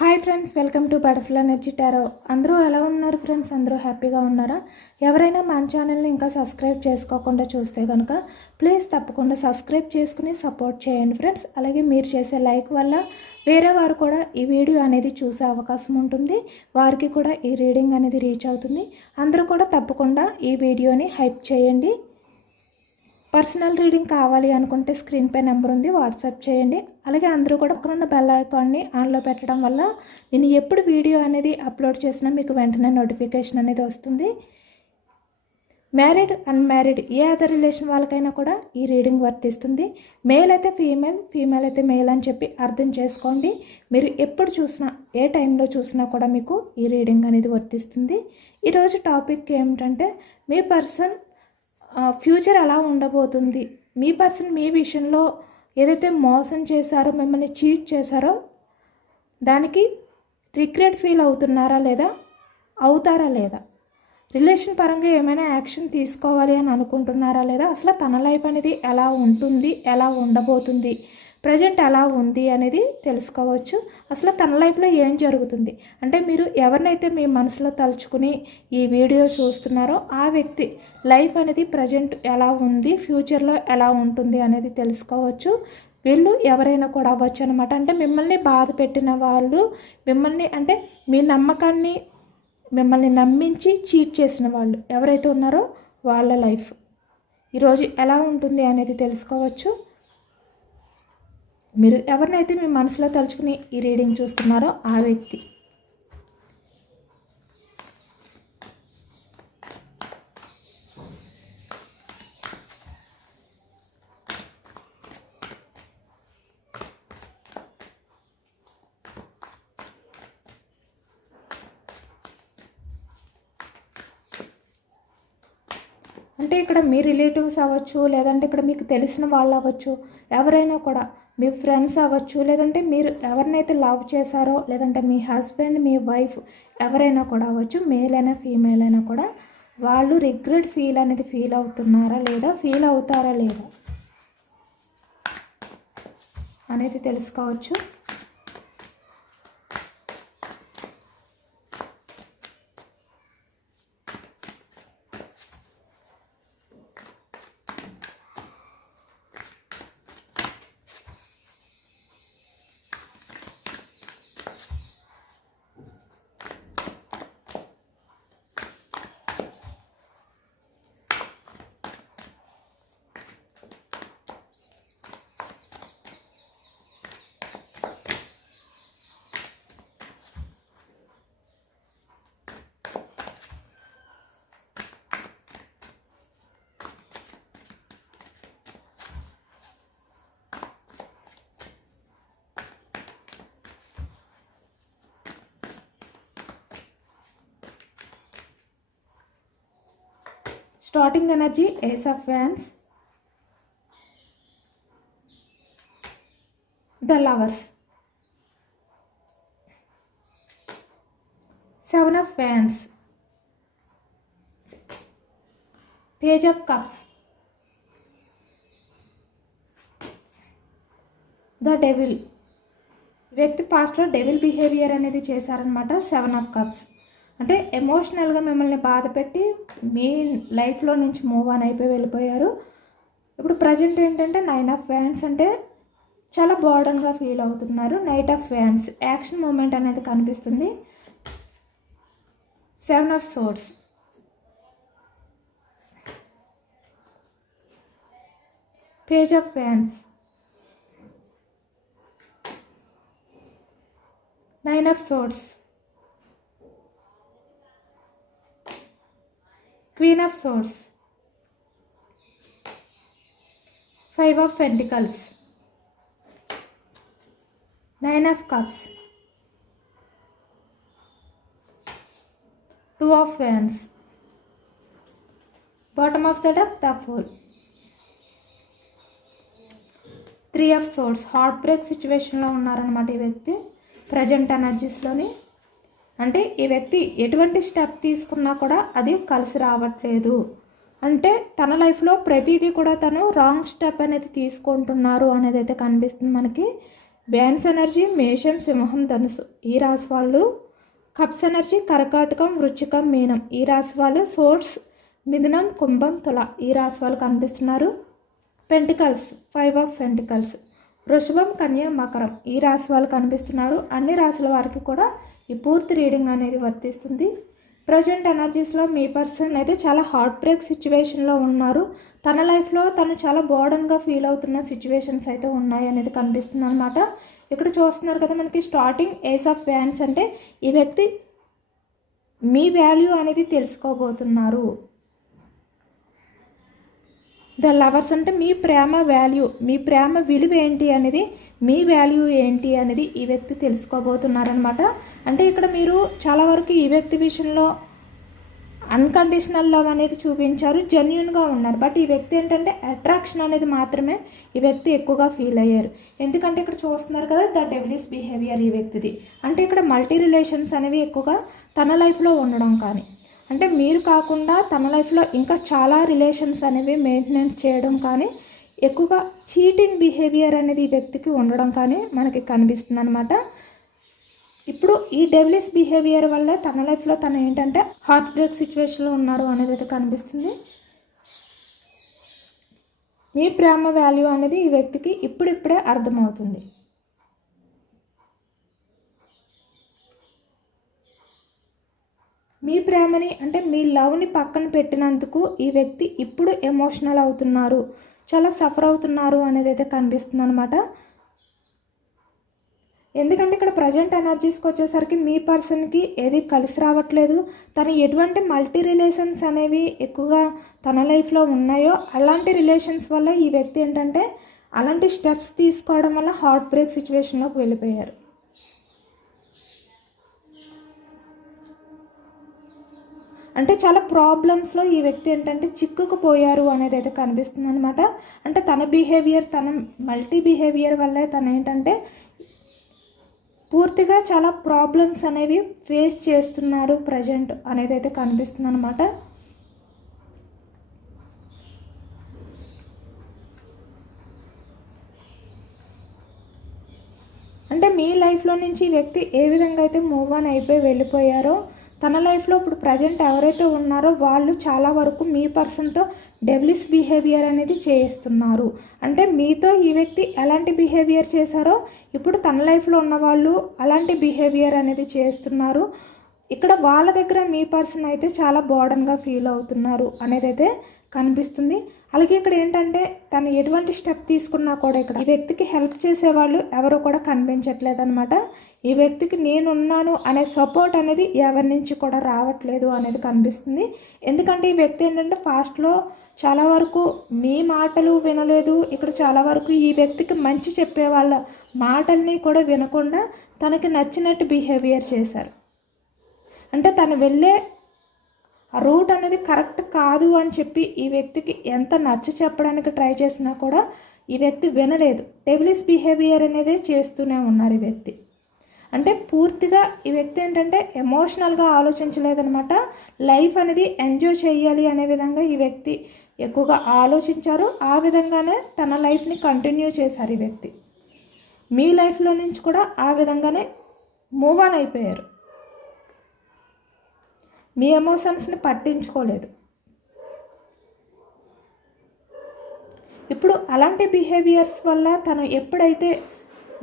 Hi friends, welcome to butterfly energy tarot. అందరూ ఎలా ఉన్నారు ఫ్రెండ్స్? అందరూ హ్యాపీగా ఉన్నారా? ఎవరైనా మన ఛానల్ని ఇంకా సబ్స్క్రైబ్ చేసుకోకుండా చూస్తే కనుక ప్లీజ్ తప్పకుండా సబ్స్క్రైబ్ చేసుకుని సపోర్ట్ చేయండి ఫ్రెండ్స్. అలాగే మీరు చేసే లైక్ వల్ల వేరే వారు కూడా ఈ వీడియో అనేది చూసే అవకాశం ఉంటుంది, వారికి కూడా ఈ రీడింగ్ అనేది రీచ్ అవుతుంది. అందరూ కూడా తప్పకుండా ఈ వీడియోని హైప్ చేయండి. పర్సనల్ రీడింగ్ కావాలి అనుకుంటే స్క్రీన్ పై నెంబర్ ఉంది, వాట్సాప్ చేయండి. అలాగే అందరూ కూడా పక్కన బెల్ ఐకాన్ని ఆన్లో పెట్టడం వల్ల నేను ఎప్పుడు వీడియో అనేది అప్లోడ్ చేసినా మీకు వెంటనే నోటిఫికేషన్ అనేది వస్తుంది. మ్యారీడ్, అన్మ్యారీడ్ ఏ అదర్ రిలేషన్ వాళ్ళకైనా కూడా ఈ రీడింగ్ వర్తిస్తుంది. మేల్ అయితే ఫీమేల్, ఫీమేల్ అయితే మేల్ అని చెప్పి అర్థం చేసుకోండి. మీరు ఎప్పుడు చూసినా, ఏ టైంలో చూసినా కూడా మీకు ఈ రీడింగ్ అనేది వర్తిస్తుంది. ఈరోజు టాపిక్ ఏమిటంటే మీ పర్సన్ ఫ్యూచర్ ఎలా ఉండబోతుంది, మీ పర్సన్ మీ విషయంలో ఏదైతే మోసం చేశారో, మిమ్మల్ని చీట్ చేశారో దానికి రిగ్రెట్ ఫీల్ అవుతున్నారా లేదా, అవుతారా లేదా, రిలేషన్ పరంగా ఏమైనా యాక్షన్ తీసుకోవాలి అని అనుకుంటున్నారా లేదా, అసలు తన లైఫ్ అనేది ఎలా ఉంటుంది, ఎలా ఉండబోతుంది, ప్రజెంట్ ఎలా ఉంది అనేది తెలుసుకోవచ్చు. అసలు తన లైఫ్లో ఏం జరుగుతుంది అంటే, మీరు ఎవరినైతే మీ మనసులో తలుచుకుని ఈ వీడియో చూస్తున్నారో ఆ వ్యక్తి లైఫ్ అనేది ప్రజెంట్ ఎలా ఉంది, ఫ్యూచర్లో ఎలా ఉంటుంది అనేది తెలుసుకోవచ్చు. వీళ్ళు ఎవరైనా కూడా అవ్వచ్చు అనమాట. అంటే మిమ్మల్ని బాధ పెట్టిన వాళ్ళు, మిమ్మల్ని అంటే మీ నమ్మకాన్ని మిమ్మల్ని నమ్మించి చీట్ చేసిన వాళ్ళు ఎవరైతే ఉన్నారో వాళ్ళ లైఫ్ ఈరోజు ఎలా ఉంటుంది అనేది తెలుసుకోవచ్చు. మీరు ఎవరినైతే మీ మనసులో తలుచుకుని ఈ రీడింగ్ చూస్తున్నారో ఆ వ్యక్తి అంటే ఇక్కడ మీ రిలేటివ్స్ అవ్వచ్చు, లేదంటే ఇక్కడ మీకు తెలిసిన వాళ్ళు అవ్వచ్చు, ఎవరైనా కూడా మీ ఫ్రెండ్స్ అవ్వచ్చు, లేదంటే మీరు ఎవరినైతే లవ్ చేశారో, లేదంటే మీ హస్బెండ్, మీ వైఫ్ ఎవరైనా కూడా అవ్వచ్చు, మేల్ అయినా ఫీమేల్ అయినా కూడా వాళ్ళు రిగ్రెట్ ఫీల్ అనేది ఫీల్ అవుతున్నారా లేదా, ఫీల్ అవుతారా లేదా అనేది తెలుసుకోవచ్చు. Starting energy ace of wands, the lovers, seven of wands, page of cups, the devil. వ్యక్తి పాస్ట్లో డెవిల్ బిహేవియర్ అనేది చేశారనమాట. సెవెన్ ఆఫ్ కప్స్ అంటే ఎమోషనల్గా మిమ్మల్ని బాధ పెట్టి మీ లైఫ్లో నుంచి మూవ్ ఆన్ అయిపోయి వెళ్ళిపోయారు. ఇప్పుడు ప్రజెంట్ ఏంటంటే నైన్ ఆఫ్ వ్యాన్స్ అంటే చాలా బర్డన్గా ఫీల్ అవుతున్నారు. Knight of wands action moment అనేది కనిపిస్తుంది. Seven of swords, page of wands, nine of swords, Queen of Swords, Five of Pentacles, Nine of Cups, Two of Wands, bottom of the deck, the Fool, Three of Swords. Heartbreak సిచ్యువేషన్లో ఉన్నారన్నమాట ఈ వ్యక్తి present ఎనర్జీస్లోని. అంటే ఈ వ్యక్తి ఎటువంటి step తీసుకున్నా కూడా అది కలిసి రావట్లేదు. అంటే తన లైఫ్లో ప్రతిదీ కూడా తను రాంగ్ స్టెప్ అనేది తీసుకుంటున్నారు అనేది అయితే కనిపిస్తుంది మనకి. వ్యాన్స్ ఎనర్జీ మేషం, సింహం, ధనుసు ఈ రాశి వాళ్ళు. కప్స్ ఎనర్జీ కర్కాటకం, వృశ్చికం, మీనం ఈ రాశి వాళ్ళు. సోర్స్ మిథునం, కుంభం, తుల ఈ రాశి వాళ్ళు కనిపిస్తున్నారు. పెంటికల్స్ 5 ఆఫ్ పెంటికల్స్ వృషభం, కన్య, మకరం ఈ రాశి వాళ్ళు కనిపిస్తున్నారు. అన్ని రాశుల వారికి కూడా ఈ పూర్తి రీడింగ్ అనేది వర్తిస్తుంది. ప్రజెంట్ ఎనర్జీస్లో మీ పర్సన్ అయితే చాలా హార్ట్ బ్రేక్ సిచ్యువేషన్లో ఉన్నారు. తన లైఫ్లో తను చాలా బోర్డన్గా ఫీల్ అవుతున్న సిచ్యువేషన్స్ అయితే ఉన్నాయి అనేది కనిపిస్తుంది అనమాట. ఇక్కడ చూస్తున్నారు కదా మనకి స్టార్టింగ్ ఏస్ ఆఫ్ వ్యాన్స్ అంటే ఈ వ్యక్తి మీ వాల్యూ అనేది తెలుసుకోబోతున్నారు. ద లవర్స్ అంటే మీ ప్రేమ వాల్యూ, మీ ప్రేమ విలువ ఏంటి అనేది, మీ వాల్యూ ఏంటి అనేది ఈ వ్యక్తి తెలుసుకోబోతున్నారనమాట. అంటే ఇక్కడ మీరు చాలా వరకు ఈ వ్యక్తి విషయంలో అన్కండిషనల్ లవ్ అనేది చూపించారు, జెన్యున్గా ఉన్నారు. బట్ ఈ వ్యక్తి ఏంటంటే అట్రాక్షన్ అనేది మాత్రమే ఈ వ్యక్తి ఎక్కువగా ఫీల్ అయ్యారు. ఎందుకంటే ఇక్కడ చూస్తున్నారు కదా ద డెవిలిష్ బిహేవియర్ ఈ వ్యక్తిది. అంటే ఇక్కడ మల్టీ రిలేషన్స్ అనేవి ఎక్కువగా తన లైఫ్లో ఉండడం కానీ, అంటే మీరు కాకుండా తన లైఫ్లో ఇంకా చాలా రిలేషన్స్ అనేవి మెయింటెనెన్స్ చేయడం కానీ, ఎక్కువగా చీటింగ్ బిహేవియర్ అనేది ఈ వ్యక్తికి ఉండడం కానీ మనకి కనిపిస్తుంది అనమాట. ఇప్పుడు ఈ డెవిలిష్ బిహేవియర్ వల్ల తన లైఫ్లో తను ఏంటంటే హార్ట్ బ్రేక్ సిచ్యువేషన్లో ఉన్నారు అనేది అయితే కనిపిస్తుంది. మీ ప్రేమ వాల్యూ అనేది ఈ వ్యక్తికి ఇప్పుడిప్పుడే అర్థమవుతుంది. మీ ప్రేమని అంటే మీ లవ్ని పక్కన పెట్టినందుకు ఈ వ్యక్తి ఇప్పుడు ఎమోషనల్ అవుతున్నారు, చాలా సఫర్ అవుతున్నారు అనేది అయితే కనిపిస్తుంది అనమాట. ఎందుకంటే ఇక్కడ ప్రజెంట్ ఎనర్జీస్కి వచ్చేసరికి మీ పర్సన్కి ఏది కలిసి రావట్లేదు. తను ఎటువంటి మల్టీ రిలేషన్స్ అనేవి ఎక్కువగా తన లైఫ్లో ఉన్నాయో అలాంటి రిలేషన్స్ వల్ల ఈ వ్యక్తి ఏంటంటే అలాంటి స్టెప్స్ తీసుకోవడం వల్ల హార్ట్ బ్రేక్ సిచ్యువేషన్లోకి వెళ్ళిపోయారు. అంటే చాలా ప్రాబ్లమ్స్లో ఈ వ్యక్తి ఏంటంటే చిక్కుకుపోయారు అనేది అయితే కనిపిస్తుంది అనమాట. అంటే తన బిహేవియర్, తన మల్టీ బిహేవియర్ వల్లే తను ఏంటంటే పూర్తిగా చాలా ప్రాబ్లమ్స్ అనేవి ఫేస్ చేస్తున్నారు ప్రజెంట్ అనేది అయితే కనిపిస్తుంది అనమాట. అంటే మీ లైఫ్లో నుంచి ఈ వ్యక్తి ఏ విధంగా అయితే మూవ్ ఆన్ అయిపోయి వెళ్ళిపోయారో, తన లైఫ్లో ఇప్పుడు ప్రజెంట్ ఎవరైతే ఉన్నారో వాళ్ళు చాలా వరకు మీ పర్సన్తో డెవిలిష్ బిహేవియర్ అనేది చేస్తున్నారు. అంటే మీతో ఈ వ్యక్తి ఎలాంటి బిహేవియర్ చేశారో ఇప్పుడు తన లైఫ్లో ఉన్న వాళ్ళు అలాంటి బిహేవియర్ అనేది చేస్తున్నారు. ఇక్కడ వాళ్ళ దగ్గర మీ పర్సన్ అయితే చాలా బోర్డన్గా ఫీల్ అవుతున్నారు అనేది అయితే కనిపిస్తుంది. అలాగే ఇక్కడ ఏంటంటే తను ఎటువంటి స్టెప్ తీసుకున్నా కూడా ఇక్కడ ఈ వ్యక్తికి హెల్ప్ చేసేవాళ్ళు ఎవరు కూడా కనిపించట్లేదు అనమాట. ఈ వ్యక్తికి నేనున్నాను అనే సపోర్ట్ అనేది ఎవరి నుంచి కూడా రావట్లేదు అనేది కనిపిస్తుంది. ఎందుకంటే ఈ వ్యక్తి ఏంటంటే ఫాస్ట్లో చాలా వరకు మీ మాటలు వినలేదు. ఇక్కడ చాలా వరకు ఈ వ్యక్తికి మంచి చెప్పే వాళ్ళ మాటల్ని కూడా వినకుండా తనకి నచ్చినట్టు బిహేవియర్ చేశారు. అంటే తను వెళ్ళే ఆ రూట్ అనేది కరెక్ట్ కాదు అని చెప్పి ఈ వ్యక్తికి ఎంత నచ్చ చెప్పడానికి ట్రై చేసినా కూడా ఈ వ్యక్తి వినలేదు. డెవిలిష్ బిహేవియర్ అనేది చేస్తూనే ఉన్నారు ఈ వ్యక్తి. అంటే పూర్తిగా ఈ వ్యక్తి ఏంటంటే ఎమోషనల్గా ఆలోచించలేదనమాట. లైఫ్ అనేది ఎంజాయ్ చేయాలి అనే విధంగా ఈ వ్యక్తి ఎక్కువగా ఆలోచించారు. ఆ విధంగానే తన లైఫ్ని కంటిన్యూ చేశారు ఈ వ్యక్తి. మీ లైఫ్లో నుంచి కూడా ఆ విధంగానే మూవ్ ఆన్ అయిపోయారు. మీ ఎమోషన్స్ని పట్టించుకోలేదు. ఇప్పుడు అలాంటి బిహేవియర్స్ వల్ల తను ఎప్పుడైతే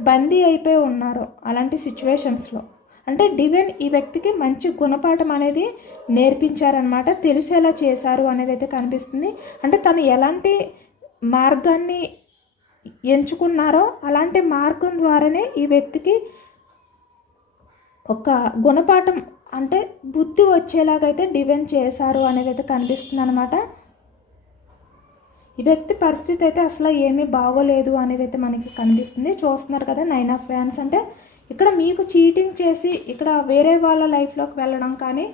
బందీ అయిపోయి ఉన్నారో అలాంటి సిచ్యువేషన్స్లో అంటే డివైన్ ఈ వ్యక్తికి మంచి గుణపాఠం అనేది నేర్పించారనమాట, తెలిసేలా చేశారు అనేది అయితే కనిపిస్తుంది. అంటే తను ఎలాంటి మార్గాన్ని ఎంచుకున్నారో అలాంటి మార్గం ద్వారానే ఈ వ్యక్తికి ఒక గుణపాఠం అంటే బుద్ధి వచ్చేలాగైతే డివైన్ చేశారు అనేది అయితే కనిపిస్తుంది అనమాట. ఈ వ్యక్తి పరిస్థితి అయితే అసలు ఏమీ బాగోలేదు అనేది అయితే మనకి కనిపిస్తుంది. చూస్తున్నారు కదా 9 ఆఫ్ వ్యాన్స్ అంటే ఇక్కడ మీకు చీటింగ్ చేసి ఇక్కడ వేరే వాళ్ళ లైఫ్లోకి వెళ్ళడం కానీ,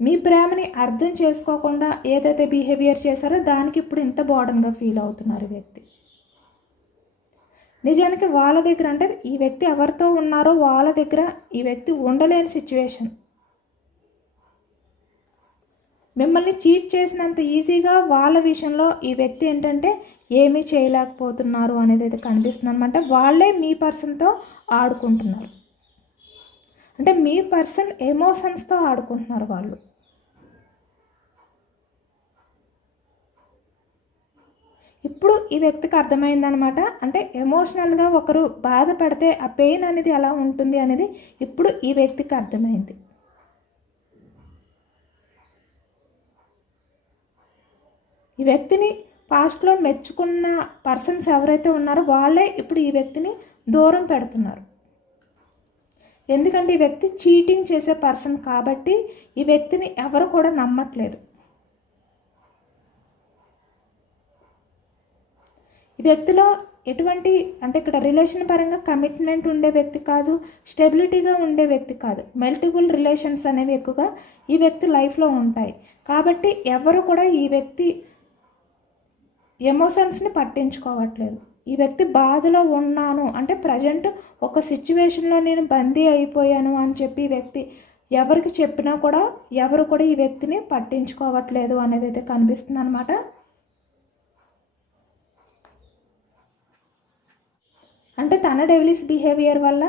మీ ప్రేమని అర్థం చేసుకోకుండా ఏదైతే బిహేవియర్ చేశారో దానికి ఇప్పుడు ఇంత బోర్డన్గా ఫీల్ అవుతున్నారు ఈ వ్యక్తి. నిజానికి వాళ్ళ దగ్గర అంటే ఈ వ్యక్తి ఎవరితో ఉన్నారో వాళ్ళ దగ్గర ఈ వ్యక్తి ఉండలేని సిచ్యువేషన్. మిమ్మల్ని చీట్ చేసినంత ఈజీగా వాళ్ళ విషయంలో ఈ వ్యక్తి ఏంటంటే ఏమీ చేయలేకపోతున్నారు అనేది అయితే కనిపిస్తుంది అనమాట. వాళ్ళే మీ పర్సన్తో ఆడుకుంటున్నారు, అంటే మీ పర్సన్ ఎమోషన్స్తో ఆడుకుంటున్నారు వాళ్ళు. ఇప్పుడు ఈ వ్యక్తికి అర్థమైందనమాట. అంటే ఎమోషనల్గా ఒకరు బాధపడితే ఆ పెయిన్ అనేది ఎలా ఉంటుంది అనేది ఇప్పుడు ఈ వ్యక్తికి అర్థమైంది. ఈ వ్యక్తిని పాస్ట్లో మెచ్చుకున్న పర్సన్స్ ఎవరైతే ఉన్నారో వాళ్ళే ఇప్పుడు ఈ వ్యక్తిని దూరం పెడుతున్నారు. ఎందుకంటే ఈ వ్యక్తి చీటింగ్ చేసే పర్సన్ కాబట్టి ఈ వ్యక్తిని ఎవరు కూడా నమ్మట్లేదు. ఈ వ్యక్తిలో ఎటువంటి అంటే ఇక్కడ రిలేషన్ పరంగా కమిట్మెంట్ ఉండే వ్యక్తి కాదు, స్టెబిలిటీగా ఉండే వ్యక్తి కాదు. మల్టిపుల్ రిలేషన్స్ అనేవి ఎక్కువగా ఈ వ్యక్తి లైఫ్లో ఉంటాయి. కాబట్టి ఎవరు కూడా ఈ వ్యక్తి ఎమోషన్స్ని పట్టించుకోవట్లేదు. ఈ వ్యక్తి బాధలో ఉన్నాను అంటే ప్రజెంట్ ఒక సిచ్యువేషన్లో నేను బందీ అయిపోయాను అని చెప్పి ఈ వ్యక్తి ఎవరికి చెప్పినా కూడా ఎవరు కూడా ఈ వ్యక్తిని పట్టించుకోవట్లేదు అనేది అయితే కనిపిస్తుంది అనమాట. అంటే తన డెవిలిష్ బిహేవియర్ వల్ల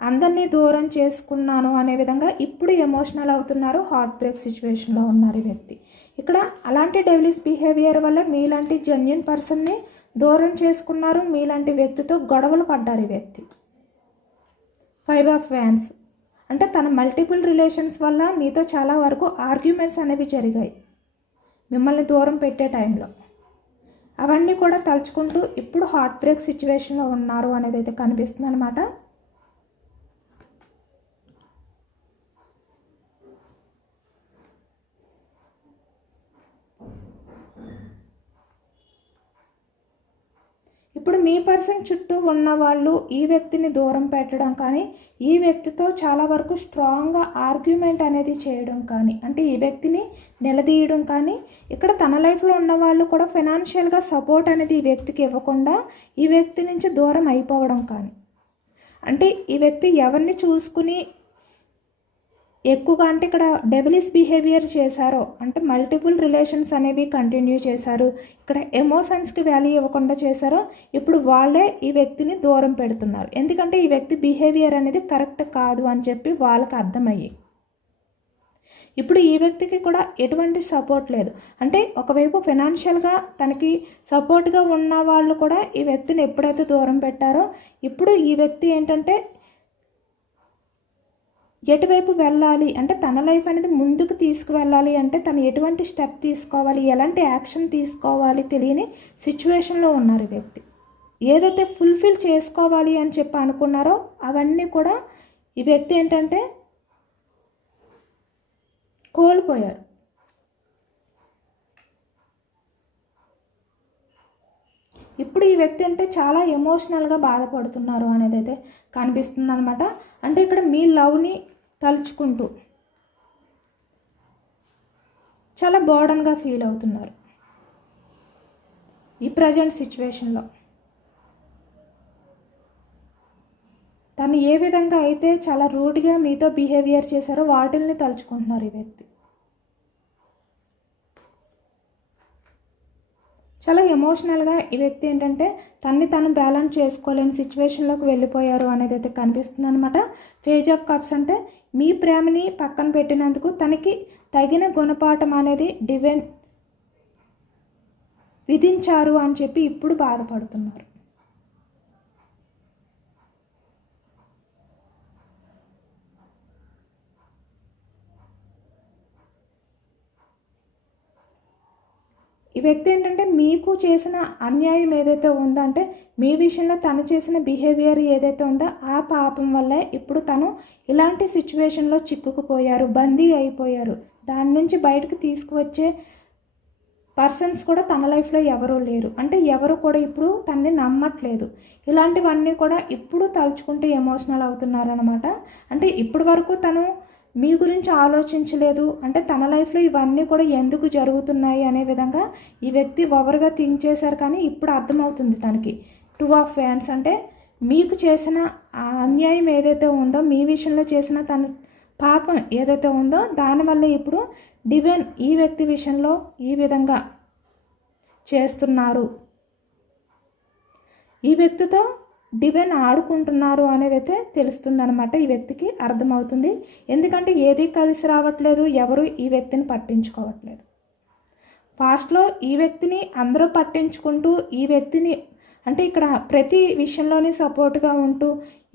అందరినీ దూరం చేసుకున్నాను అనే విధంగా ఇప్పుడు ఎమోషనల్ అవుతున్నారు, హార్ట్ బ్రేక్ సిచ్యువేషన్లో ఉన్నారు ఈ వ్యక్తి. ఇక్కడ అలాంటి డెవిలిష్ బిహేవియర్ వల్ల మీలాంటి జెన్యూన్ పర్సన్ని దూరం చేసుకున్నారు, మీలాంటి వ్యక్తితో గొడవలు పడ్డారు ఈ వ్యక్తి. 5 ఆఫ్ వ్యాండ్స్ అంటే తన మల్టిపుల్ రిలేషన్స్ వల్ల మీతో చాలా వరకు ఆర్గ్యుమెంట్స్ అనేవి జరిగాయి మిమ్మల్ని దూరం పెట్టే టైంలో. అవన్నీ కూడా తలుచుకుంటూ ఇప్పుడు హార్ట్ బ్రేక్ సిచ్యువేషన్లో ఉన్నారు అనేది అయితే కనిపిస్తుంది అనమాట. ఇప్పుడు మీ పర్సన్ చుట్టూ ఉన్న వాళ్ళు ఈ వ్యక్తిని దూరం పెట్టడం కానీ, ఈ వ్యక్తితో చాలా వరకు స్ట్రాంగ్గా ఆర్గ్యుమెంట్ అనేది చేయడం కానీ, అంటే ఈ వ్యక్తిని నిలదీయడం కానీ, ఇక్కడ తన లైఫ్లో ఉన్న వాళ్ళు కూడా ఫైనాన్షియల్గా సపోర్ట్ అనేది ఈ వ్యక్తికి ఇవ్వకుండా ఈ వ్యక్తి నుంచి దూరం అయిపోవడం కానీ, అంటే ఈ వ్యక్తి ఎవరిని చూసుకుని ఎక్కువగా అంటే ఇక్కడ డెవిలిష్ బిహేవియర్ చేశారో అంటే మల్టిపుల్ రిలేషన్స్ అనేవి కంటిన్యూ చేశారు, ఇక్కడ ఎమోషన్స్కి వాల్యూ ఇవ్వకుండా చేశారో ఇప్పుడు వాళ్ళే ఈ వ్యక్తిని దూరం పెడుతున్నారు. ఎందుకంటే ఈ వ్యక్తి బిహేవియర్ అనేది కరెక్ట్ కాదు అని చెప్పి వాళ్ళకి అర్థమయ్యి ఇప్పుడు ఈ వ్యక్తికి కూడా ఎటువంటి సపోర్ట్ లేదు. అంటే ఒకవైపు ఫైనాన్షియల్గా తనకి సపోర్ట్గా ఉన్న వాళ్ళు కూడా ఈ వ్యక్తిని ఎప్పుడైతే దూరం పెట్టారో ఇప్పుడు ఈ వ్యక్తి ఏంటంటే ఎటువైపు వెళ్ళాలి అంటే తన లైఫ్ అనేది ముందుకు తీసుకువెళ్ళాలి అంటే తను ఎటువంటి స్టెప్ తీసుకోవాలి, ఎలాంటి యాక్షన్ తీసుకోవాలి తెలియని సిచ్యువేషన్లో ఉన్నారు ఈ వ్యక్తి. ఏదైతే ఫుల్ఫిల్ చేసుకోవాలి అని చెప్పి అనుకున్నారో అవన్నీ కూడా ఈ వ్యక్తి ఏంటంటే కోల్పోయారు. ఇప్పుడు ఈ వ్యక్తి అంటే చాలా ఎమోషనల్గా బాధపడుతున్నారు అనేది అయితే కనిపిస్తుంది అనమాట. అంటే ఇక్కడ మీ లవ్ని తలుచుకుంటూ చాలా బర్డన్గా ఫీల్ అవుతున్నారు ఈ ప్రజెంట్ సిచ్యువేషన్లో. తను ఏ విధంగా అయితే చాలా రూడ్గా మీతో బిహేవియర్ చేశారో వాటిల్ని తలుచుకుంటున్నారు ఈ వ్యక్తి. చాలా ఎమోషనల్గా ఈ వ్యక్తి ఏంటంటే తన్ని తను బ్యాలెన్స్ చేసుకోలేని సిచ్యువేషన్లోకి వెళ్ళిపోయారు అనేది అయితే కనిపిస్తుంది అనమాట. పేజ్ ఆఫ్ కప్స్ అంటే మీ ప్రేమని పక్కన పెట్టినందుకు తనకి తగిన గుణపాఠం అనేది డివైన్ విధించారు అని చెప్పి ఇప్పుడు బాధపడుతున్నారు. ఈ వ్యక్తి ఏంటంటే మీకు చేసిన అన్యాయం ఏదైతే ఉందో అంటే మీ విషయంలో తను చేసిన బిహేవియర్ ఏదైతే ఉందో ఆ పాపం వల్లే ఇప్పుడు తను ఇలాంటి సిచ్యువేషన్లో చిక్కుకుపోయారు, బందీ అయిపోయారు. దాని నుంచి బయటకు తీసుకువచ్చే పర్సన్స్ కూడా తన లైఫ్లో ఎవరూ లేరు, అంటే ఎవరు కూడా ఇప్పుడు తనని నమ్మట్లేదు. ఇలాంటివన్నీ కూడా ఇప్పుడు తలుచుకుంటూ ఎమోషనల్ అవుతున్నారనమాట. అంటే ఇప్పటి వరకు తను మీ గురించి ఆలోచించలేదు, అంటే తన లైఫ్లో ఇవన్నీ కూడా ఎందుకు జరుగుతున్నాయి అనే విధంగా ఈ వ్యక్తి ఓవర్గా థింక్ చేశారు. కానీ ఇప్పుడు అర్థమవుతుంది తనకి 2 ఆఫ్ వ్యాండ్స్ అంటే మీకు చేసిన ఆ అన్యాయం ఏదైతే ఉందో, మీ విషయంలో చేసిన తన పాపం ఏదైతే ఉందో దానివల్ల ఇప్పుడు డివైన్ ఈ వ్యక్తి విషయంలో ఈ విధంగా చేస్తున్నారు, ఈ వ్యక్తితో డివైన్ ఆడుకుంటున్నారు అనేది అయితే తెలుస్తుంది అనమాట. ఈ వ్యక్తికి అర్థమవుతుంది. ఎందుకంటే ఏది కలిసి రావట్లేదు, ఎవరు ఈ వ్యక్తిని పట్టించుకోవట్లేదు. పాస్ట్లో ఈ వ్యక్తిని అందరూ పట్టించుకుంటూ ఈ వ్యక్తిని అంటే ఇక్కడ ప్రతి విషయంలోనే సపోర్ట్గా ఉంటూ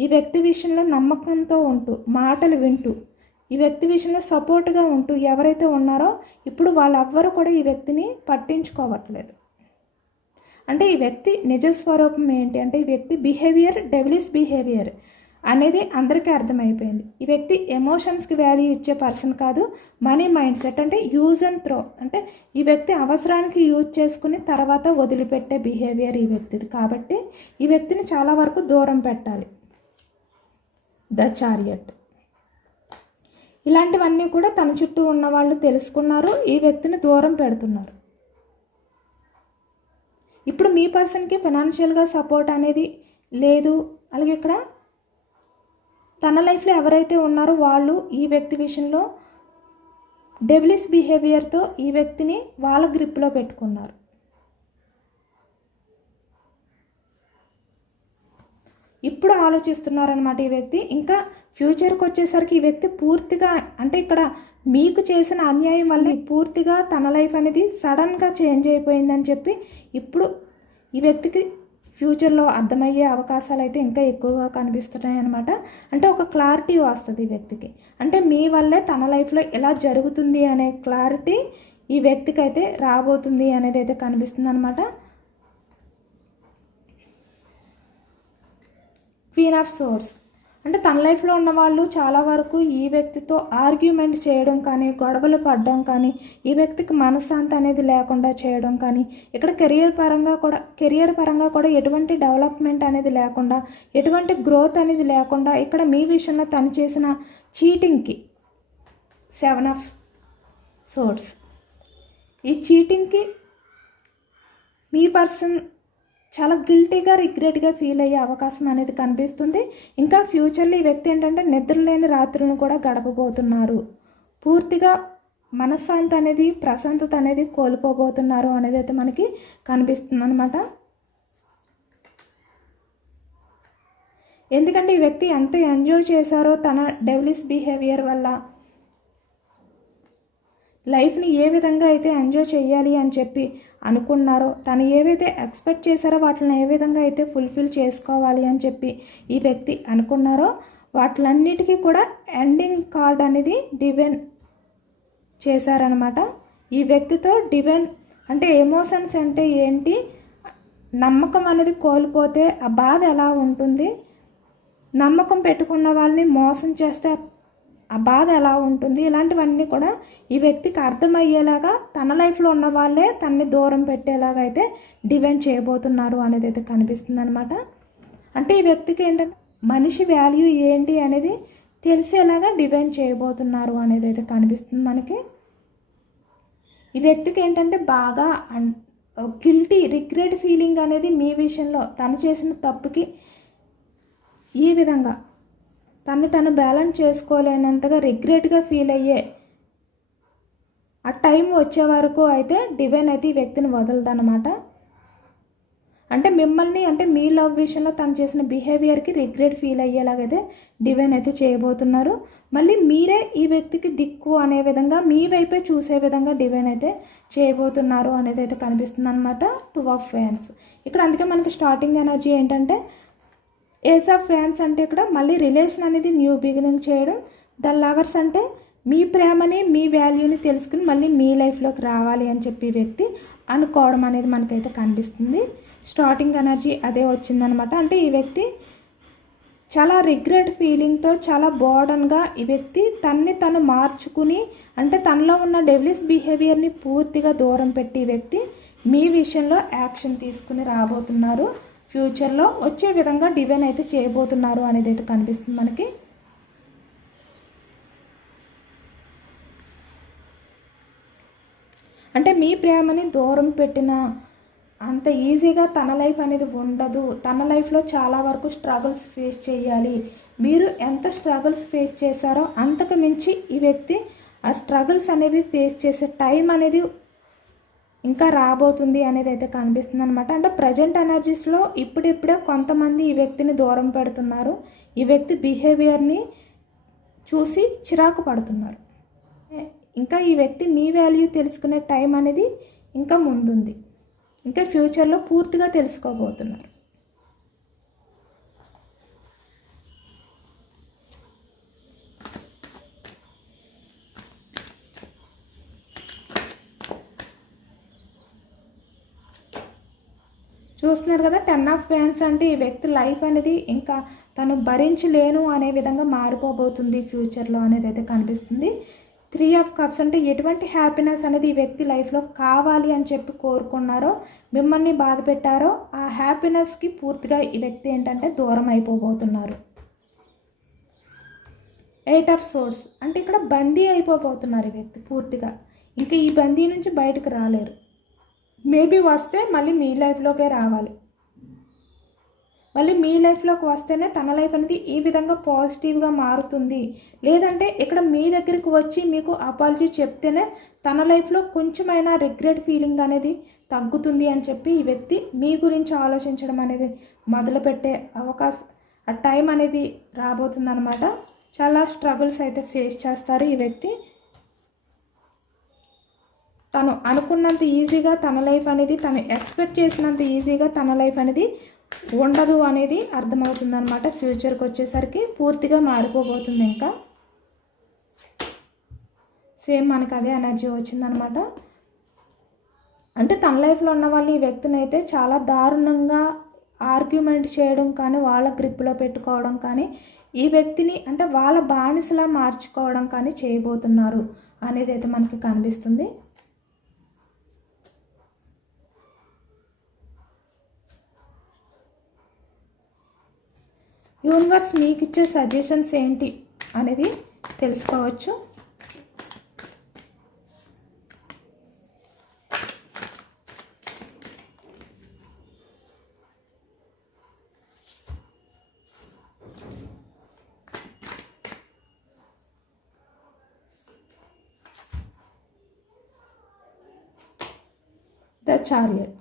ఈ వ్యక్తి విషయంలో నమ్మకంతో ఉంటూ మాటలు వింటూ ఈ వ్యక్తి విషయంలో సపోర్ట్గా ఉంటూ ఎవరైతే ఉన్నారో ఇప్పుడు వాళ్ళెవ్వరూ కూడా ఈ వ్యక్తిని పట్టించుకోవట్లేదు. అంటే ఈ వ్యక్తి నిజ స్వరూపం ఏంటి అంటే ఈ వ్యక్తి బిహేవియర్ డెవిలిష్ బిహేవియర్ అనేది అందరికీ అర్థమైపోయింది. ఈ వ్యక్తి ఎమోషన్స్కి వాల్యూ ఇచ్చే పర్సన్ కాదు. మనీ మైండ్ సెట్ అంటే యూజ్ అండ్ త్రో అంటే ఈ వ్యక్తి అవసరానికి యూజ్ చేసుకుని తర్వాత వదిలిపెట్టే బిహేవియర్ ఈ వ్యక్తిది. కాబట్టి ఈ వ్యక్తిని చాలా వరకు దూరం పెట్టాలి. ద చారియట్ ఇలాంటివన్నీ కూడా తన చుట్టూ ఉన్న వాళ్ళు తెలుసుకున్నారు, ఈ వ్యక్తిని దూరం పెడుతున్నారు. ఇప్పుడు మీ పర్సన్కి ఫైనాన్షియల్గా సపోర్ట్ అనేది లేదు. అలాగే ఇక్కడ తన లైఫ్లో ఎవరైతే ఉన్నారో వాళ్ళు ఈ వ్యక్తి విషయంలో డెవిలిష్ బిహేవియర్తో ఈ వ్యక్తిని వాళ్ళ గ్రిప్లో పెట్టుకున్నారు. ఇప్పుడు ఆలోచిస్తున్నారనమాట ఈ వ్యక్తి. ఇంకా ఫ్యూచర్కి వచ్చేసరికి ఈ వ్యక్తి పూర్తిగా అంటే ఇక్కడ మీకు చేసిన అన్యాయం వల్ల పూర్తిగా తన లైఫ్ అనేది సడన్గా చేంజ్ అయిపోయిందని చెప్పి ఇప్పుడు ఈ వ్యక్తికి ఫ్యూచర్లో అర్థమయ్యే అవకాశాలు అయితే ఇంకా ఎక్కువగా కనిపిస్తున్నాయి అనమాట. అంటే ఒక క్లారిటీ వస్తుంది ఈ వ్యక్తికి. అంటే మీ వల్లే తన లైఫ్లో ఎలా జరుగుతుంది అనే క్లారిటీ ఈ వ్యక్తికి అయితే రాబోతుంది అనేది అయితే కనిపిస్తుంది అనమాట. క్వీన్ ఆఫ్ సోర్స్ అంటే తన లైఫ్లో ఉన్న వాళ్ళు చాలా వరకు ఈ వ్యక్తితో ఆర్గ్యుమెంట్ చేయడం కానీ గొడవలు పడడం కానీ ఈ వ్యక్తికి మనశ్శాంతి అనేది లేకుండా చేయడం కానీ ఇక్కడ కెరియర్ పరంగా కూడా ఎటువంటి డెవలప్మెంట్ అనేది లేకుండా ఎటువంటి గ్రోత్ అనేది లేకుండా ఇక్కడ మీ విషయంలో తను చేసిన చీటింగ్కి 7 ఆఫ్ సోర్స్ ఈ చీటింగ్కి మీ పర్సన్ చాలా గిల్టీగా రిగ్రెట్గా ఫీల్ అయ్యే అవకాశం అనేది కనిపిస్తుంది. ఇంకా ఫ్యూచర్లో ఈ వ్యక్తి ఏంటంటే నిద్రలేని రాత్రులను కూడా గడపబోతున్నారు. పూర్తిగా మనశ్శాంతి అనేది ప్రశాంతత అనేది కోల్పోబోతున్నారు అనేది అయితే మనకి కనిపిస్తుంది అనమాట. ఎందుకంటే ఈ వ్యక్తి ఎంత ఎంజాయ్ చేశారో తన డెవిలిష్ బిహేవియర్ వల్ల లైఫ్ని ఏ విధంగా అయితే ఎంజాయ్ చేయాలి అని చెప్పి అనుకున్నారో తను ఏవైతే ఎక్స్పెక్ట్ చేశారో వాటిని ఏ విధంగా అయితే ఫుల్ఫిల్ చేసుకోవాలి అని చెప్పి ఈ వ్యక్తి అనుకున్నారో వాటిలన్నిటికీ కూడా ఎండింగ్ కార్డ్ అనేది డివైన్ చేశారనమాట. ఈ వ్యక్తితో డివైన్ అంటే ఎమోషన్స్ అంటే ఏంటి, నమ్మకం అనేది కోల్పోతే ఆ బాధ ఎలా ఉంటుంది, నమ్మకం పెట్టుకున్న వాళ్ళని మోసం చేస్తే ఆ బాధ ఎలా ఉంటుంది, ఇలాంటివన్నీ కూడా ఈ వ్యక్తికి అర్థమయ్యేలాగా తన లైఫ్లో ఉన్న వాళ్ళే తనని దూరం పెట్టేలాగా అయితే డివైన్ చేయబోతున్నారు అనేది అయితే కనిపిస్తుంది అనమాట. అంటే ఈ వ్యక్తికి ఏంటంటే మనిషి వాల్యూ ఏంటి అనేది తెలిసేలాగా డివైన్ చేయబోతున్నారు అనేది అయితే కనిపిస్తుంది మనకి. ఈ వ్యక్తికి ఏంటంటే బాగా గిల్టీ రిగ్రెట్ ఫీలింగ్ అనేది మీ విషయంలో తను చేసిన తప్పుకి ఈ విధంగా తను బ్యాలెన్స్ చేసుకోలేనంతగా రిగ్రెట్గా ఫీల్ అయ్యే ఆ టైం వచ్చే వరకు అయితే డివైన్ అయితే ఈ వ్యక్తిని వదలదన్నమాట. అంటే మిమ్మల్ని అంటే మీ లవ్ విషయంలో తను చేసిన బిహేవియర్కి రిగ్రెట్ ఫీల్ అయ్యేలాగైతే డివైన్ అయితే చేయబోతున్నారు. మళ్ళీ మీరే ఈ వ్యక్తికి దిక్కు అనే విధంగా మీ వైపే చూసే విధంగా డివైన్ అయితే చేయబోతున్నారు అనేది అయితే కనిపిస్తుంది అనమాట. 2 ఆఫ్ ఫ్యాన్స్ ఇక్కడ అందుకే మనకి స్టార్టింగ్ ఎనర్జీ ఏంటంటే ఏస్ ఆఫ్ ఫ్యాన్స్ అంటే ఇక్కడ మళ్ళీ రిలేషన్ అనేది న్యూ బిగినింగ్ చేయడం. ద లవర్స్ అంటే మీ ప్రేమని మీ వాల్యూని తెలుసుకుని మళ్ళీ మీ లైఫ్లోకి రావాలి అని చెప్పి వ్యక్తి అనుకోవడం అనేది మనకైతే కనిపిస్తుంది. స్టార్టింగ్ ఎనర్జీ అదే వచ్చిందనమాట. అంటే ఈ వ్యక్తి చాలా రిగ్రెట్ ఫీలింగ్తో చాలా బోర్డన్గా ఈ వ్యక్తి తను మార్చుకుని అంటే తనలో ఉన్న డెవిలిష్ బిహేవియర్ని పూర్తిగా దూరం పెట్టి ఈ వ్యక్తి మీ విషయంలో యాక్షన్ తీసుకుని రాబోతున్నారు. ఫ్యూచర్లో వచ్చే విధంగా డివైన్ అయితే చేయబోతున్నారు అనేది అయితే కనిపిస్తుంది మనకి. అంటే మీ ప్రేమని దూరం పెట్టిన అంత ఈజీగా తన లైఫ్ అనేది ఉండదు. తన లైఫ్లో చాలా వరకు స్ట్రగుల్స్ ఫేస్ చేయాలి. మీరు ఎంత స్ట్రగుల్స్ ఫేస్ చేశారో అంతకు మించి ఈ వ్యక్తి ఆ స్ట్రగుల్స్ అనేవి ఫేస్ చేసే టైం అనేది ఇంకా రాబోతుంది అనేది అయితే కనిపిస్తుంది అనమాట. అంటే ప్రజెంట్ ఎనర్జీస్లో ఇప్పుడిప్పుడే కొంతమంది ఈ వ్యక్తిని దూరం పెడుతున్నారు. ఈ వ్యక్తి బిహేవియర్ని చూసి చిరాకు పడుతున్నారు. ఇంకా ఈ వ్యక్తి మీ వాల్యూ తెలుసుకునే టైం అనేది ఇంకా ముందుంది. ఇంకా ఫ్యూచర్లో పూర్తిగా తెలుసుకోబోతున్నారు. చూస్తున్నారు కదా, 10 ఆఫ్ వ్యాండ్స్ అంటే ఈ వ్యక్తి లైఫ్ అనేది ఇంకా తను భరించలేను అనే విధంగా మారిపోబోతుంది ఫ్యూచర్లో అనేది అయితే కనిపిస్తుంది. 3 ఆఫ్ కప్స్ అంటే ఎటువంటి హ్యాపీనెస్ అనేది ఈ వ్యక్తి లైఫ్లో కావాలి అని చెప్పి కోరుకున్నారో, మిమ్మల్ని బాధ పెట్టారో ఆ హ్యాపీనెస్కి పూర్తిగా ఈ వ్యక్తి ఏంటంటే దూరం అయిపోబోతున్నారు. 8 ఆఫ్ సోర్స్ అంటే ఇక్కడ బందీ అయిపోబోతున్నారు ఈ వ్యక్తి పూర్తిగా. ఇంకా ఈ బందీ నుంచి బయటకు రాలేరు. మేబీ వస్తే మళ్ళీ మీ లైఫ్లోకే రావాలి. మళ్ళీ మీ లైఫ్లోకి వస్తేనే తన లైఫ్ అనేది ఈ విధంగా పాజిటివ్గా మారుతుంది. లేదంటే ఇక్కడ మీ దగ్గరికి వచ్చి మీకు అపాలజీ చెప్తేనే తన లైఫ్లో కొంచెమైనా రిగ్రెట్ ఫీలింగ్ అనేది తగ్గుతుంది అని చెప్పి ఈ వ్యక్తి మీ గురించి ఆలోచించడం అనేది మొదలుపెట్టే అవకాశం, ఆ టైం అనేది రాబోతుందన్నమాట. చాలా స్ట్రగుల్స్ అయితే ఫేస్ చేస్తారు ఈ వ్యక్తి. తను అనుకున్నంత ఈజీగా తన లైఫ్ అనేది, తను ఎక్స్పెక్ట్ చేసినంత ఈజీగా తన లైఫ్ అనేది ఉండదు అనేది అర్థమవుతుంది అనమాట. ఫ్యూచర్కి వచ్చేసరికి పూర్తిగా మారిపోబోతుంది. ఇంకా సేమ్ మనకు అదే ఎనర్జీ వచ్చిందనమాట. అంటే తన లైఫ్లో ఉన్న వాళ్ళు ఈ వ్యక్తిని అయితే చాలా దారుణంగా ఆర్గ్యుమెంట్ చేయడం కానీ, వాళ్ళ గ్రిప్లో పెట్టుకోవడం కానీ, ఈ వ్యక్తిని అంటే వాళ్ళ బానిసలా మార్చుకోవడం కానీ చేయబోతున్నారు అనేది అయితే మనకి కనిపిస్తుంది. యూనివర్స్ మీకు ఇచ్చే సజెషన్స్ ఏంటి అనేది తెలుసుకోవచ్చు. The chariot,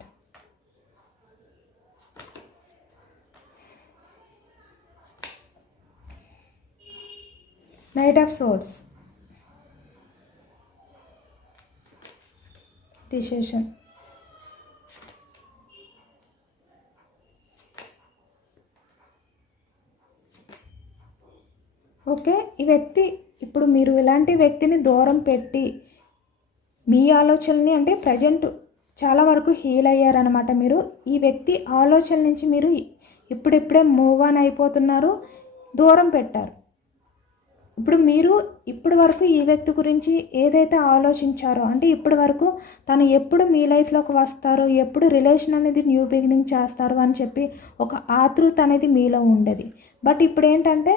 Knight of Swords, Decision, okay. ఈ వ్యక్తి ఇప్పుడు మీరు ఇలాంటి వ్యక్తిని దూరం పెట్టి మీ ఆలోచనని అంటే ప్రజెంట్ చాలా వరకు హీల్ అయ్యారనమాట. మీరు ఈ వ్యక్తి ఆలోచన నుంచి మీరు ఇప్పుడిప్పుడే మూవ్ ఆన్ అయిపోతున్నారు, దూరం పెట్టారు. ఇప్పుడు మీరు ఇప్పటి వరకు ఈ వ్యక్తి గురించి ఏదైతే ఆలోచించారో, అంటే ఇప్పటి వరకు తను ఎప్పుడు మీ లైఫ్లోకి వస్తారో, ఎప్పుడు రిలేషన్ అనేది న్యూ బిగినింగ్ చేస్తారు అని చెప్పి ఒక ఆతృత అనేది మీలో ఉండేది. బట్ ఇప్పుడు ఏంటంటే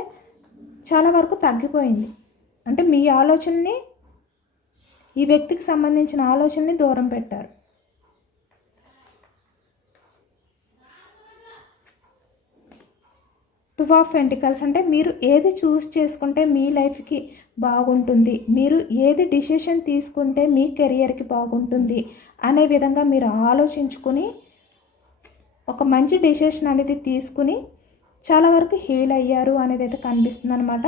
చాలా వరకు తగ్గిపోయింది. అంటే మీ ఆలోచనని, ఈ వ్యక్తికి సంబంధించిన ఆలోచనని దూరం పెట్టారు. టూ ఆఫ్ పెంటికల్స్ అంటే మీరు ఏది చూస్ చేసుకుంటే మీ లైఫ్కి బాగుంటుంది, మీరు ఏది డిసిషన్ తీసుకుంటే మీ కెరియర్కి బాగుంటుంది అనే విధంగా మీరు ఆలోచించుకుని ఒక మంచి డిసిషన్ అనేది తీసుకుని చాలా వరకు హీల్ అయ్యారు అనేది అయితే కనిపిస్తుంది అనమాట.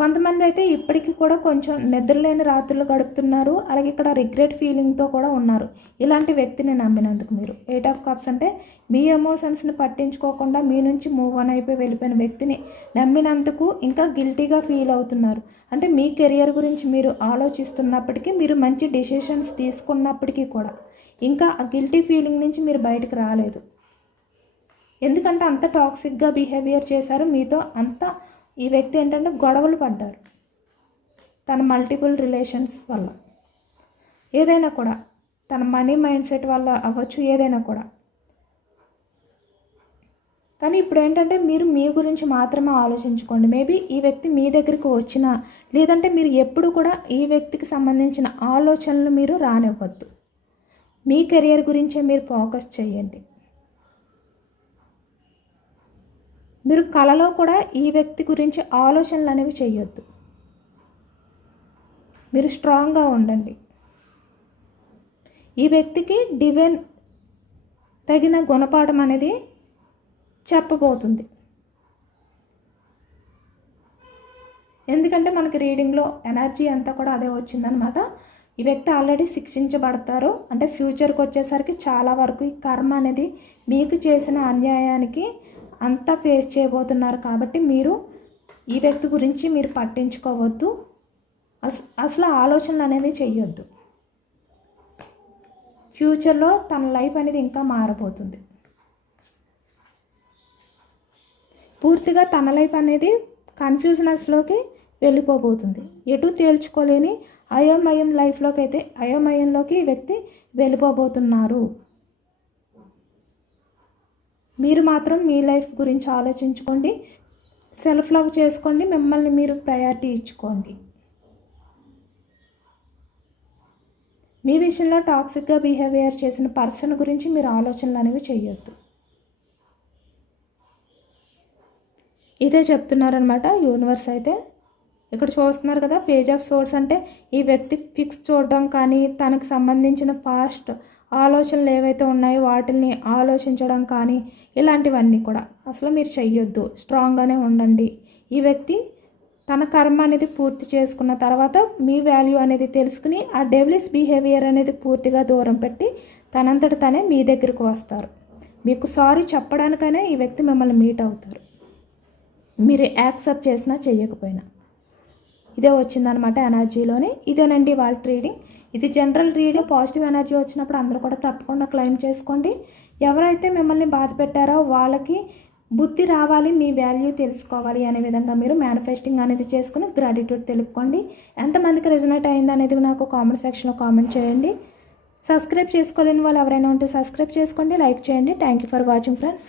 కొంతమంది అయితే ఇప్పటికీ కూడా కొంచెం నిద్రలేని రాత్రులు గడుపుతున్నారు, అలాగే ఇక్కడ రిగ్రెట్ ఫీలింగ్తో కూడా ఉన్నారు ఇలాంటి వ్యక్తిని నమ్మినందుకు. మీరు 8 ఆఫ్ కప్స్ అంటే మీ ఎమోషన్స్ని పట్టించుకోకుండా మీ నుంచి మూవ్ ఆన్ అయిపోయి వెళ్ళిపోయిన వ్యక్తిని నమ్మినందుకు ఇంకా గిల్టీగా ఫీల్ అవుతున్నారు. అంటే మీ కెరియర్ గురించి మీరు ఆలోచిస్తున్నప్పటికీ, మీరు మంచి డెసిషన్స్ తీసుకున్నప్పటికీ కూడా ఇంకా ఆ గిల్టీ ఫీలింగ్ నుంచి మీరు బయటకు రాలేదు. ఎందుకంటే అంత టాక్సిక్గా బిహేవియర్ చేశారు మీతో. అంత ఈ వ్యక్తి ఏంటంటే గొడవలు పడ్డారు తన మల్టిపుల్ రిలేషన్స్ వల్ల, ఏదైనా కూడా తన మనీ మైండ్ సెట్ వల్ల అవ్వచ్చు, ఏదైనా కూడా. కానీ ఇప్పుడు ఏంటంటే మీరు మీ గురించి మాత్రమే ఆలోచించుకోండి. మేబీ ఈ వ్యక్తి మీ దగ్గరికి వచ్చినా, లేదంటే మీరు ఎప్పుడు కూడా ఈ వ్యక్తికి సంబంధించిన ఆలోచనలు మీరు రానివ్వద్దు. మీ కెరియర్ గురించే మీరు ఫోకస్ చేయండి. మీరు కలలో కూడా ఈ వ్యక్తి గురించి ఆలోచనలు అనేవి చేయొద్దు. మీరు స్ట్రాంగ్గా ఉండండి. ఈ వ్యక్తికి డివైన్ తగిన గుణపాఠం అనేది చెప్పబోతుంది. ఎందుకంటే మనకి రీడింగ్లో ఎనర్జీ అంతా కూడా అదే వచ్చిందనమాట. ఈ వ్యక్తి ఆల్రెడీ శిక్షించబడతారు. అంటే ఫ్యూచర్కి వచ్చేసరికి చాలా వరకు ఈ కర్మ అనేది మీకు చేసిన అన్యాయానికి అంతా ఫేస్ చేయబోతున్నారు. కాబట్టి మీరు ఈ వ్యక్తి గురించి మీరు పట్టించుకోవద్దు. అసలు ఆలోచనలు అనేవి చెయ్యొద్దు. ఫ్యూచర్లో తన లైఫ్ అనేది ఇంకా మారబోతుంది. పూర్తిగా తన లైఫ్ అనేది కన్ఫ్యూజనెస్లోకి వెళ్ళిపోబోతుంది. ఎటు తేల్చుకోలేని అయోమయం లైఫ్లోకి అయితే అయోమయంలోకి ఈ వ్యక్తి వెళ్ళిపోబోతున్నారు. మీరు మాత్రం మీ లైఫ్ గురించి ఆలోచించుకోండి. సెల్ఫ్ లవ్ చేసుకోండి. మిమ్మల్ని మీరు ప్రయారిటీ ఇచ్చుకోండి. మీ విషయంలో టాక్సిక్గా బిహేవియర్ చేసిన పర్సన్ గురించి మీరు ఆలోచనలు అనేవి చేయొద్దు. ఇదే చెప్తున్నారనమాట యూనివర్స్ అయితే. ఇక్కడ చూస్తున్నారు కదా, పేజ్ ఆఫ్ సోర్స్ అంటే ఈ వ్యక్తి ఫిక్స్ చూడడం కానీ, తనకు సంబంధించిన పాస్ట్ ఆలోచనలు ఏవైతే ఉన్నాయో వాటిని ఆలోచించడం కానీ, ఇలాంటివన్నీ కూడా అసలు మీరు చెయ్యొద్దు. స్ట్రాంగ్గానే ఉండండి. ఈ వ్యక్తి తన కర్మ అనేది పూర్తి చేసుకున్న తర్వాత మీ వాల్యూ అనేది తెలుసుకుని ఆ డెవిలిష్ బిహేవియర్ అనేది పూర్తిగా దూరం పెట్టి తనంతట తనే మీ దగ్గరకు వస్తారు. మీకు సారీ చెప్పడానికైనా ఈ వ్యక్తి మిమ్మల్ని మీట్ అవుతారు, మీరు యాక్సెప్ట్ చేసినా చెయ్యకపోయినా. ఇదే వచ్చిందనమాట ఎనర్జీలోని. ఇదేనండి వాళ్ళ రీడింగ్. ఇది జనరల్ రీడింగ్. పాజిటివ్ ఎనర్జీ వచ్చినప్పుడు అందరూ కూడా తప్పకుండా క్లెయిమ్ చేసుకోండి. ఎవరైతే మిమ్మల్ని బాధ పెట్టారో వాళ్ళకి బుద్ధి రావాలి, మీ వాల్యూ తెలుసుకోవాలి అనే విధంగా మీరు మేనిఫెస్టింగ్ అనేది చేసుకుని గ్రాటిట్యూడ్ తెలుపుకోండి. ఎంతమందికి రెజొనేట్ అయింది అనేది నాకు కామెంట్ సెక్షన్లో కామెంట్ చేయండి. సబ్స్క్రైబ్ చేసుకోలేని వాళ్ళు ఎవరైనా ఉంటే సబ్స్క్రైబ్ చేసుకోండి, లైక్ చేయండి. Thank you for watching friends.